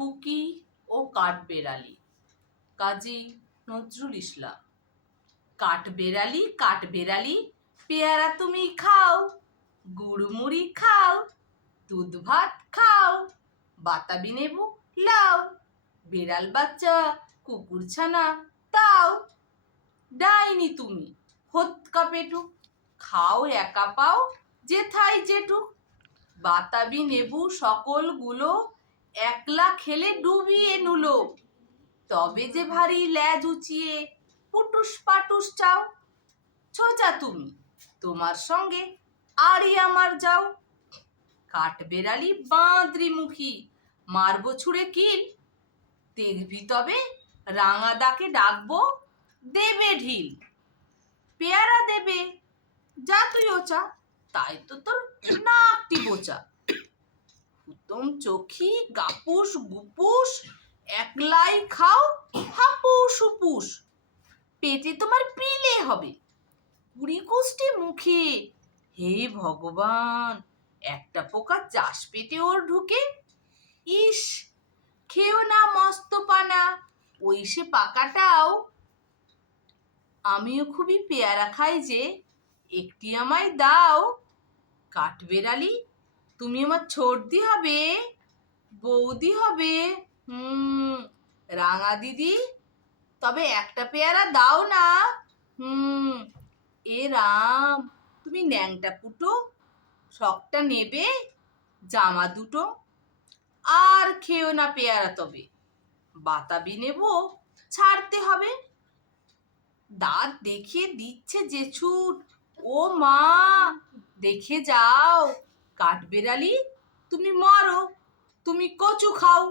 খুকি ও কাঠবেড়ালি, কাজী নজরুল ইসলাম। কাঠবেড়ালি, পেয়ারা তুমি খাও, গুড়মুড়ি খাও, দুধ ভাত খাও, বাতাবি নেবু লাও, বেড়াল বাচ্চা কুকুর ছানা তাও। ডাইনি তুমি হোৎকা পেটুক, খাও একা পাও যেথায় যেটুক, বাতাবি নেবু সকলগুলো একলা খেলে ডুবিয়ে নুলো। তবে যে ভারী ল্যাজ উঁচিয়ে পুটুস পাটুস চাও, ছোচা তুমি তোমার সঙ্গে আরই আমার যাও। কাঠবেড়ালি বাঁদরি মুখী, মারবো ছুঁড়ে কিল, দেখবি তবে রাঙাদাকে ডাকবো দেবে ঢিল। পেয়ারা দেবে যা তুই ওচা, তাই তো তোর নাকটি বোচা। হুতম চোখি গাপুস গুপুস, একলাই খাও হাপুস হুপুস, পেটে তোমার পিলে হবে কুড়ি কুষ্টি মুখে। হে ভগবান, একটা পোকা চাষ পেটে ওর ঢুকে। ইস, খেও না মস্ত পানা ওই সে পাকাটাও। আমিও খুবই পেয়ারা খাই যে, একটি আমায় দাও। কাঠবেড়ালি তুমি আমার ছোটদি হবে, বৌদি হবে। রাঙা দিদি, তবে একটা পেয়ারা দাও না। এ রাম, তুমি ন্যাংটা পুটো, শখটা নেবে জামা দুটো। আর খেও না পেয়ারা তবে, বাতাবি নেব ছাড়তে হবে। দাঁত দেখিয়ে দিচ্ছে যে ছুট, ও মা দেখে যাও। কাঠবেড়ালি তুমি মরো, তুমি কচু খাও।